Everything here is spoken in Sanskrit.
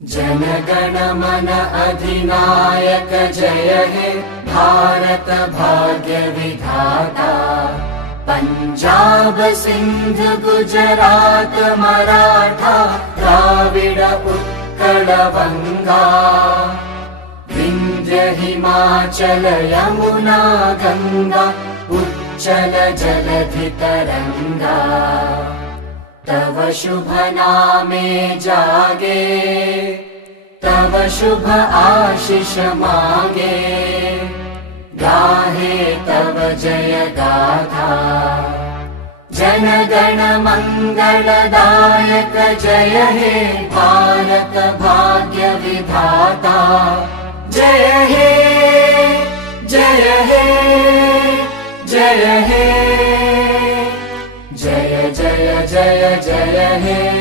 जन गण मन अधिनायक जय हे भारत भाग्य विधाता। पंजाब सिंध गुजरात मराठा द्राविड उत्कल बंगा। विंध्य हिमाचल यमुना गंगा उच्चल जलधि तरंगा। तव शुभ नामे जागे तव शुभ आशीष मांगे। गाहे तव जय गाथा जन गण मंगलदायक जय हे भारत भाग्य विधाता। जय हे जय हे जय हे जय जय जय जय हे।